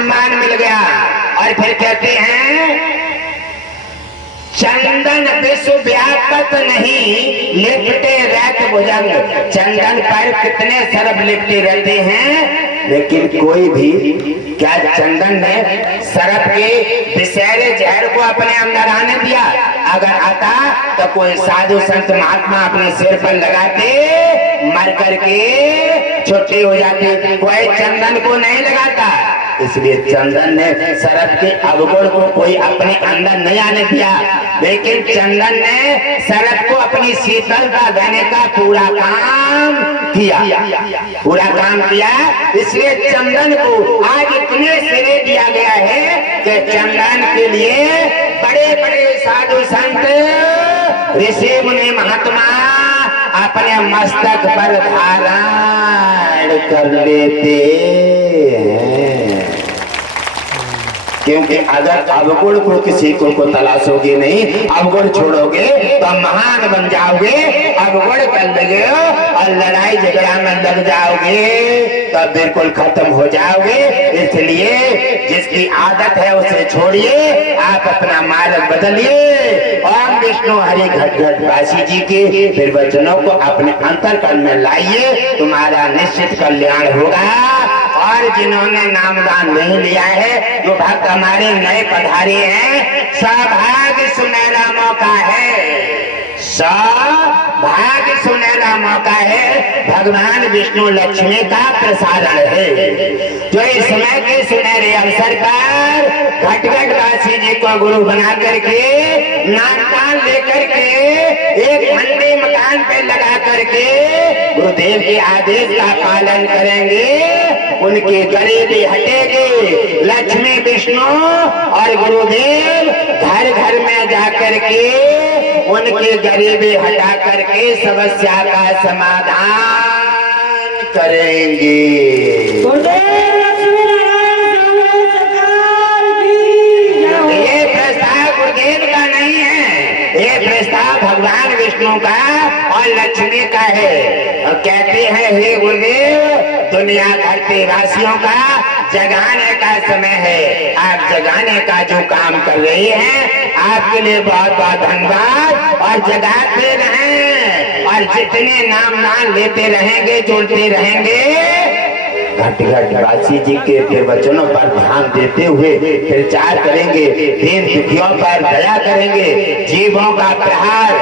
सम्मान मिल गया। और फिर कहते हैं चंदन विश्व व्यापक नहीं लिपटे रहते भुजंग। चंदन पर कितने सरब लिपटे रहते हैं, लेकिन कोई भी क्या चंदन ने सरब के विषैले जहर को अपने अंदर आने दिया? अगर आता तो कोई साधु संत महात्मा अपने सिर पर लगाते, मर करके छुट्टी हो जाती। कोई चंदन को नहीं लगाता। इसलिए चंदन ने सरब के अवगुण को कोई अपने अंदर नहीं आने दिया, लेकिन चंदन ने सरब को अपनी शीतलता देने का पूरा काम किया, पूरा काम किया। इसलिए चंदन को आज इतने सिरे दिया गया है कि चंदन के लिए बड़े बड़े साधु संत ऋषि मुनि महात्मा अपने मस्तक पर धारण कर लेते हैं। क्योंकि अगर अवगुण को किसी को तलाशोगे नहीं, अवगुण छोड़ोगे तो महान बन जाओगे। अवगुण कर लोगे और लड़ाई झगड़ा में लग जाओगे तो बिल्कुल खत्म हो जाओगे। इसलिए जिसकी आदत है उसे छोड़िए, आप अपना मार्ग बदलिए। ओम विष्णु हरि घट घट वासी जी के फिर वचनों को अपने अंतर्करण में लाइए, तुम्हारा निश्चित कल्याण होगा। और जिन्होंने नामदान नहीं लिया है, जो भक्त हमारे नए पधारे हैं, सौभाग्य सुनहरा मौका है, सौभाग्य सुनहरा मौका है। भगवान विष्णु लक्ष्मी का प्रसारण है, जो इस समय के सुनहरे अवसर पर घटघट वासी जी को गुरु बना करके नामदान लेकर के एक ठंडे मकान पे लगा करके गुरुदेव के आदेश का पालन करेंगे, उनकी गरीबी हटेगी। लक्ष्मी विष्णु और गुरुदेव घर घर में जाकर के उनकी गरीबी हटा करके समस्या का समाधान करेंगे। ये प्रस्ताव गुरुदेव का नहीं है, ये प्रस्ताव भगवान विष्णु का और लक्ष्मी का है। और कहते हैं हे गुरुदेव, दुनिया धरती वासियों का जगाने का समय है। आप जगाने का जो काम कर रही हैं, आपके लिए बहुत बहुत धन्यवाद। और जगाते रहें और जितने नाम लेते रहेंगे, जोड़ते रहेंगे। घट घट वासी जी के फिर वचनों पर ध्यान देते हुए प्रचार करेंगे, दीन दुखियों पर दया करेंगे, जीवों का प्रहार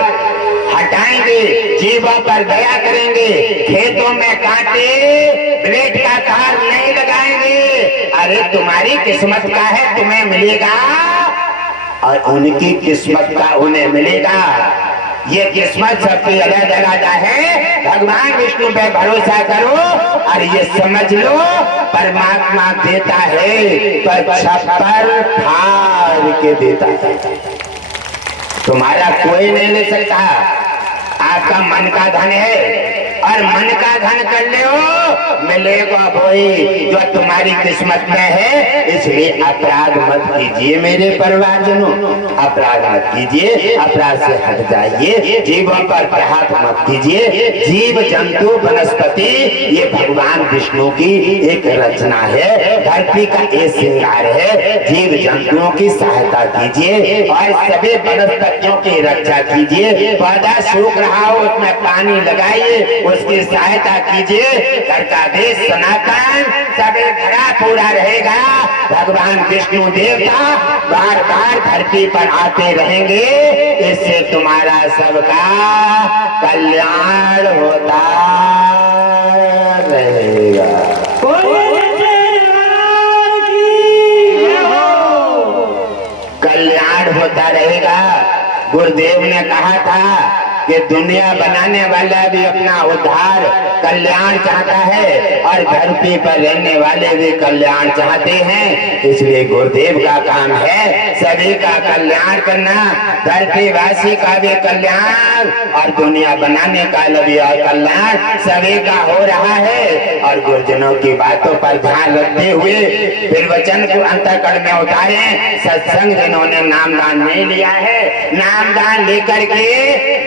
हटाएंगे, जीवों पर दया करेंगे, खेतों में कांटे ब्लेड का तार नहीं लगाएंगे। अरे तुम्हारी किस्मत का है, तुम्हें मिलेगा, और उनकी किस्मत का उन्हें मिलेगा। ये किस्मत सबकी अलग अलग है। भगवान विष्णु पे भरोसा करो और ये समझ लो, परमात्मा देता है तो छप्पर फाड़ के देता है। तुम्हारा कोई नहीं ले सकता। आपका मन का धन है और मन का धन कर ले मिलेगा वही जो तुम्हारी किस्मत में है। इसलिए अपराध मत कीजिए मेरे परिवारजनों, अपराध मत कीजिए, अपराध से हट जाइए, जीवों पर प्रहार मत कीजिए। जीव जंतु वनस्पति ये भगवान विष्णु की एक रचना है, धरती का एक श्रृंगार है। जीव जंतुओं की सहायता कीजिए और सभी वनस्पतियों की रक्षा कीजिए। पौधा सूख रहा हो उसमें पानी लगाइए, उसकी सहायता कीजिए। घर का देश सनातन सभी भरा पूरा रहेगा। भगवान विष्णु देवता बार बार धरती पर आते रहेंगे, इससे तुम्हारा सबका कल्याण होता रहेगा। कल्याण होता रहेगा। गुरुदेव ने कहा था कि दुनिया बनाने वाला भी अपना उद्धार कल्याण चाहता है और धरती पर रहने वाले भी कल्याण चाहते हैं। इसलिए गुरुदेव का काम है सभी का कल्याण करना, धरती वासी का भी कल्याण और दुनिया बनाने का भी कल्याण सभी का हो रहा है। और गुरुजनों की बातों पर ध्यान रखते हुए फिर वचन को अंतःकरण में उतारे। सत्संग जिन्होंने नामदान नहीं लिया है, नामदान लेकर के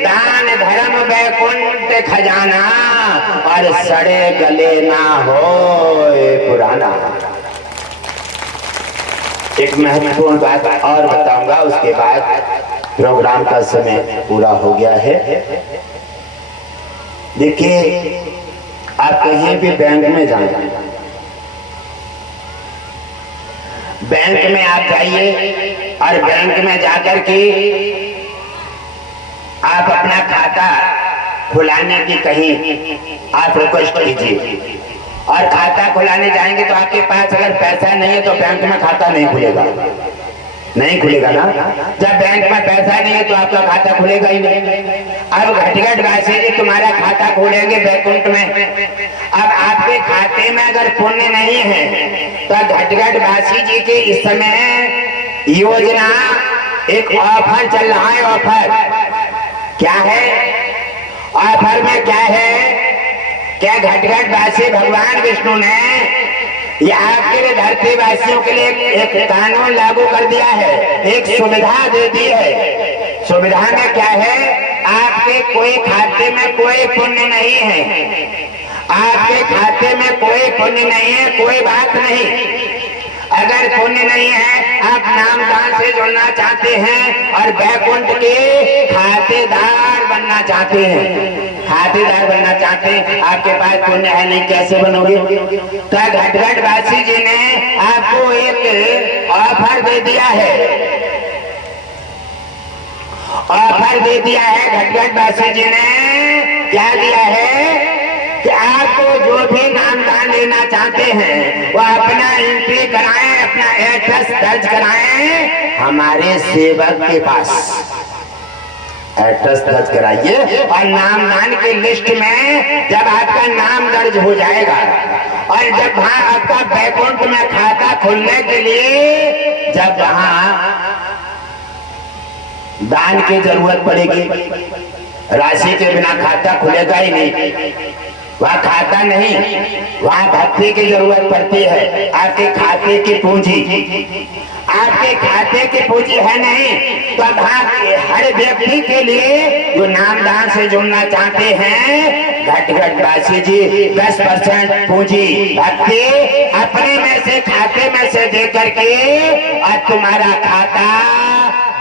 दान धर्म वैकुंठ खजाना और सड़े गले ना हो पुराना। एक महत्वपूर्ण बात और बताऊंगा, उसके बाद प्रोग्राम का समय पूरा हो गया है। देखिए, आप कहीं भी बैंक में जाएं, बैंक में आप जाइए और बैंक में जाकर के आप अपना खाता खुलाने की कहीं आप रिक्वेस्ट कीजिए। और खाता खुलाने जाएंगे तो आपके पास अगर पैसा नहीं है तो बैंक में खाता नहीं खुलेगा, नहीं खुलेगा ना। जब बैंक में पैसा नहीं है तो आपका खाता खुलेगा ही नहीं। अब घटघट वासी जी तुम्हारा खाता खोलेंगे बैकुंठ में। अब आपके खाते में अगर पुण्य नहीं है तो घटघट वासी जी के इस समय योजना, एक ऑफर चल रहा है। ऑफर क्या है? ऑफर में क्या है? क्या घटघट वासी भगवान विष्णु ने ये आपके लिए धरती वासियों के लिए एक कानून लागू कर दिया है, एक सुविधा दे दी है। सुविधा में क्या है? आपके कोई खाते में कोई पुण्य नहीं है, आपके खाते में कोई पुण्य नहीं है, कोई बात नहीं। अगर पुण्य नहीं है, आप नामदान से जुड़ना चाहते हैं और बैकुंठ के खातेदार बनना चाहते हैं, खातेदार बनना चाहते हैं, आपके पास पुण्य है नहीं, कैसे बनोगे? तो घटघट वासी जी ने आपको एक ऑफर दे दिया है, ऑफर दे दिया है। घटघट वासी जी ने क्या दिया है कि आपको जो भी नामदान लेना चाहते हैं वो अपना एंट्री कराएं, अपना एड्रेस दर्ज कराएं हमारे सेवक के पास। एड्रेस दर्ज कराइए और नामदान की लिस्ट में जब आपका नाम दर्ज हो जाएगा और जब वहां आपका बैकुंठ में खाता खुलने के लिए जब वहां दान की जरूरत पड़ेगी, राशि के बिना खाता खुलेगा ही नहीं, वहाँ खाता नहीं, वहाँ भक्ति की जरूरत पड़ती है। आपके खाते की पूंजी, आपके खाते की पूंजी है नहीं तो हर व्यक्ति के लिए जो नामदान से जुड़ना चाहते हैं, घटघट वासी जी 10% पूंजी भक्ति अपने में से खाते में से दे करके और तुम्हारा खाता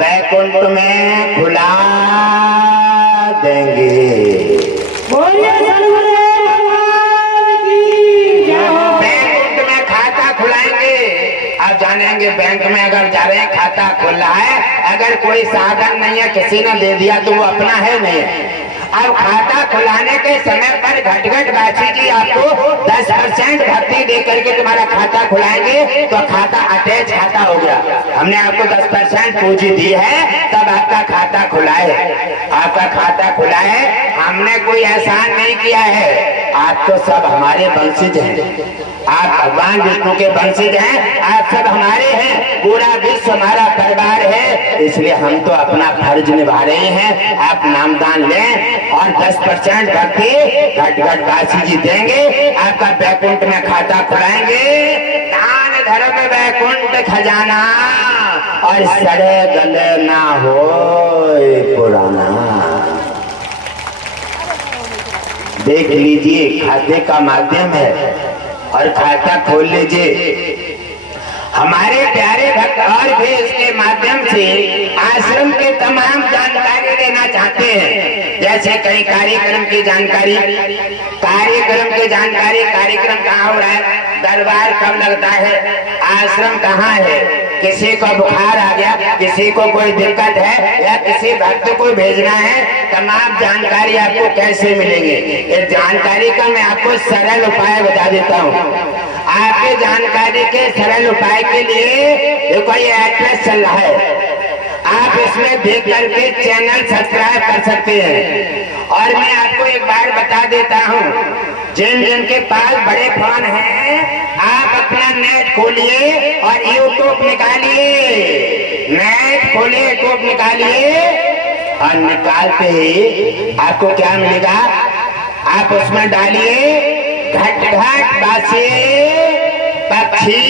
बैकुंठ में खुला देंगे। आप जानेंगे बैंक में अगर जा रहे हैं खाता खोल रहा है, अगर कोई साधन नहीं है, किसी ने दे दिया तो वो अपना है नहीं। अब खाता खुलाने के समय पर घटघट वासी जी आपको 10% भक्ति दे करके तुम्हारा खाता खुलाएंगे तो खाता अटैच खाता हो गया। हमने आपको 10% पूंजी दी है तब आपका खाता खुला है, आपका खाता खुला है। हमने कोई एहसान नहीं किया है, आप तो सब हमारे वंशज हैं, आप भगवान विष्णु के वंशज हैं, आप सब हमारे हैं, पूरा विश्व हमारा परिवार है, इसलिए हम तो अपना फर्ज निभा रहे हैं। आप नामदान लें और 10% भक्ति घटघट वासी जी देंगे, आपका बैकुंठ में खाता खुलाएंगे। दान धर्म बैकुंठ खजाना और सड़े गले ना हो पुराना। देख लीजिए, खाते का माध्यम है और खाता खोल लीजिए। हमारे प्यारे भक्त और भी इसके माध्यम से आश्रम की तमाम जानकारी लेना चाहते हैं, जैसे कई कार्यक्रम की जानकारी, कार्यक्रम कहाँ हो रहा है, दरबार कब लगता है, आश्रम कहाँ है, किसी को बुखार आ गया, किसी को कोई दिक्कत है या किसी भक्त को भेजना है, तमाम जानकारी आपको कैसे मिलेंगे। इस जानकारी का मैं आपको सरल उपाय बता देता हूँ। आपके जानकारी के सरल उपाय के लिए देखो ये एड्रेस चल रहा है, आप इसमें देख करके चैनल सब्सक्राइब कर सकते हैं। और मैं आपको एक बार बता देता हूँ, जिन जिनके पास बड़े फोन हैं, आप अपना नेट खोलिए और यूट्यूब निकालिए, नेट खोलिए, यूट्यूब निकालिए और निकालते ही आपको क्या मिलेगा, आप उसमें डालिए घटघट वासी पक्षी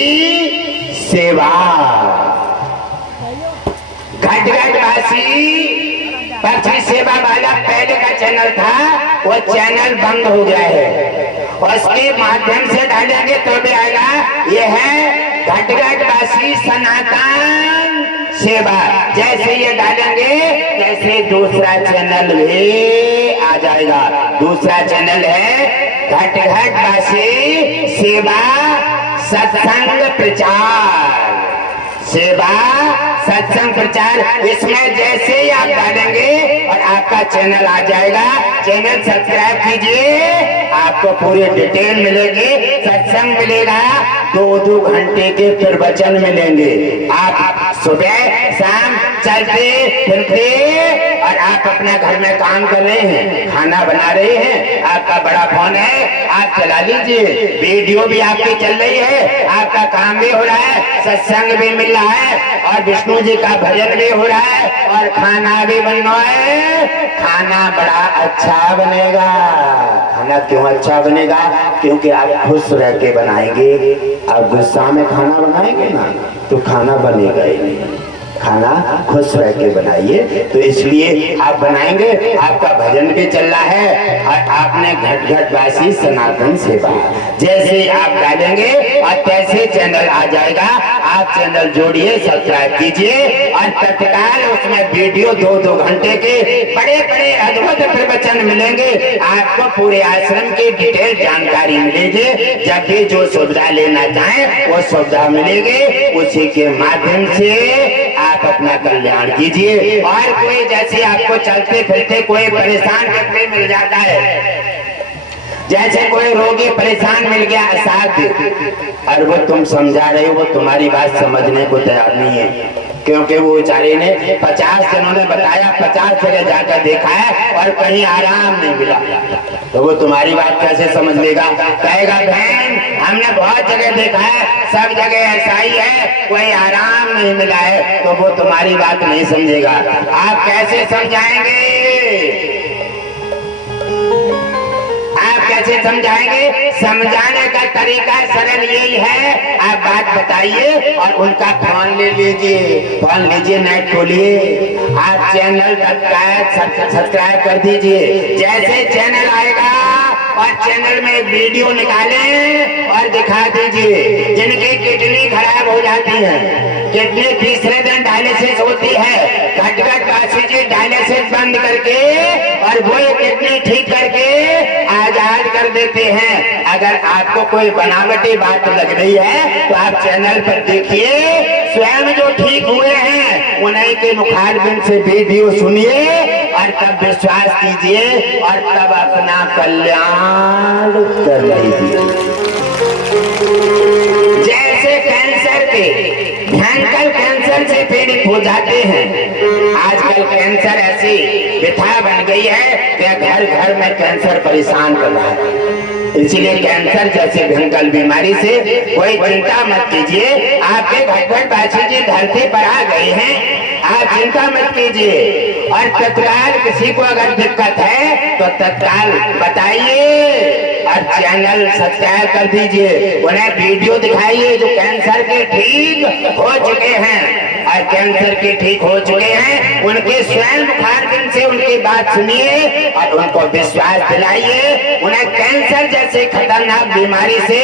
सेवा। घटघट वासी पक्षी सेवा वाला पहले का चैनल था, वो चैनल बंद हो गया है, उसके माध्यम से डालेंगे तो भी आएगा। ये है घटघट वासी सनातन सेवा। जैसे ये डालेंगे जैसे दूसरा चैनल भी आ जाएगा। दूसरा चैनल है घटघट वासी सेवा सत्संग प्रचार, सेवा सत्संग प्रचार। इसमें जैसे ही आप डालेंगे और आपका चैनल आ जाएगा, चैनल सब्सक्राइब कीजिए, आपको पूरी डिटेल मिलेगी, सत्संग मिलेगा, 2-2 घंटे के प्रवचन मिलेंगे। आप सुबह शाम चलते फिरते और आप अपना घर में काम कर रहे हैं, खाना बना रहे हैं, आपका बड़ा फोन है, आप चला लीजिए, वीडियो भी आपकी चल रही है, आपका काम भी हो रहा है, सत्संग भी मिल रहा है और विष्णु जी का भजन भी हो रहा है और खाना भी बन रहा है। खाना बड़ा अच्छा बनेगा। खाना क्यों अच्छा बनेगा? क्योंकि आप खुश रह के बनाएंगे। आप गुस्सा में खाना बनाएंगे ना तो खाना बनेगा ही नहीं। खाना खुश रह के बनाइए, तो इसलिए आप बनाएंगे। आपका भजन भी चल रहा है और आपने घटघट वासी सनातन सेवा जैसे आप डालेंगे और तैसे चैनल आ जाएगा। आप चैनल जोड़िए, सब्सक्राइब कीजिए और तत्काल उसमें वीडियो 2-2 घंटे के बड़े बड़े अद्भुत प्रवचन मिलेंगे। आपको पूरे आश्रम की डिटेल जानकारी मिलेगी। जब भी जो सुविधा लेना चाहें वो सुविधा मिलेगी। उसी के माध्यम से आप अपना कल्याण कीजिए। और कोई जैसे आपको चलते फिरते कोई परेशान व्यक्ति मिल जाता है, जैसे कोई रोगी परेशान मिल गया साथ, और वो तुम समझा रहे हो, वो तुम्हारी बात समझने को तैयार नहीं है, क्योंकि वो बेचारे ने 50 जनों ने बताया, 50 जगह जाकर देखा है और कहीं आराम नहीं मिला, तो वो तुम्हारी बात कैसे समझ लेगा? कहेगा बहन हमने बहुत जगह देखा है, सब जगह ऐसा ही है, कोई आराम नहीं मिला है, तो वो तुम्हारी बात नहीं समझेगा। आप कैसे समझाएंगे? आप कैसे समझाएंगे? समझाने का तरीका सरल यही है, आप बात बताइए और उनका फोन ले लीजिए, फोन लीजिए, नेट खोलिए, आप चैनल सब्सक्राइब कर दीजिए। जैसे चैनल आएगा और चैनल में वीडियो निकालें और दिखा दीजिए। जिनकी किडनी खराब हो जाती है, किडनी तीसरे दिन डायलिसिस होती है, घटघट वासी जी डायलिसिस बंद करके और वो किडनी ठीक करके आजाद कर देते हैं। अगर आपको कोई बनावटी बात लग रही है तो आप चैनल पर देखिए, स्वयं जो ठीक हुए हैं उन्हीं के मुखारबिन से वीडियो सुनिए और तब विश्वास कीजिए और तब अपना कल्याण कर लीजिए। जैसे कैंसर के भयंकर कैंसर से पीड़ित हो जाते हैं, आजकल कैंसर ऐसी व्यथा बन गई है कि घर घर में कैंसर परेशान कर रहा है। इसलिए कैंसर जैसे भयंकर बीमारी से कोई चिंता मत कीजिए। आपके घटघट वासी जी धरती पर आ गए हैं, आप चिंता मत कीजिए। और तत्काल किसी को अगर दिक्कत है तो तत्काल बताइए और चैनल सब्सक्राइब कर दीजिए, उन्हें वीडियो दिखाइए जो कैंसर के ठीक हो चुके हैं और कैंसर के ठीक हो चुके हैं, उनके स्वयं मुखारबिन से उनकी बात सुनिए और उनको विश्वास दिलाइए। उन्हें कैंसर जैसे खतरनाक बीमारी से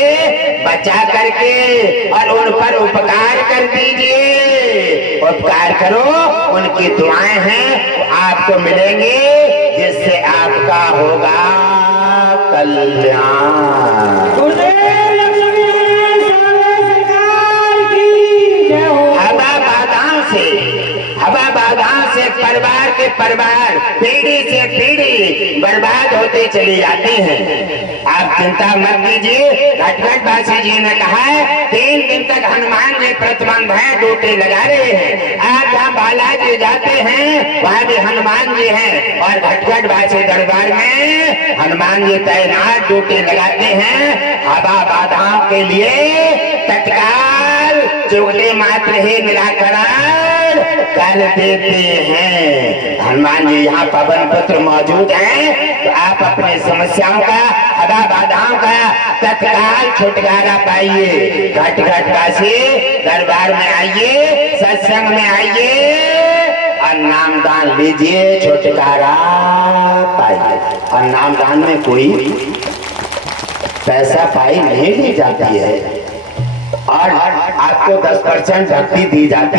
बचा करके और उन पर उपकार कर दीजिए। उपकार करो, उनकी दुआएं हैं आपको मिलेंगी, जिससे आपका होगा कल्याण। हवा बाधाओं से परिवार के परिवार पीढ़ी से पीढ़ी बर्बाद होते चली जाती हैं। आप चिंता मत कीजिए। घटघट वासी जी ने कहा है 3 दिन तक हनुमान जी प्रतिबंध है, ड्यूटी लगा रहे हैं। आप जहाँ बालाजी जाते हैं वहाँ भी हनुमान जी हैं और घटघट वासी दरबार में हनुमान जी तैनात ड्यूटी लगाते हैं। हवा बाधाओं के लिए तत्काल चुगली मात्र ही निराकरण कर देते हैं। हनुमान जी यहाँ पवन पुत्र मौजूद हैं, तो आप अपनी समस्याओं का, हवा बाधाओं का तत्काल छुटकारा पाइए। घटघट वासी दरबार में आइए, सत्संग में आइए और नामदान लीजिए, छुटकारा पाइए। और नामदान में कोई पैसा पाई नहीं ली जाती है। और आपको 10% भक्ति दी जाती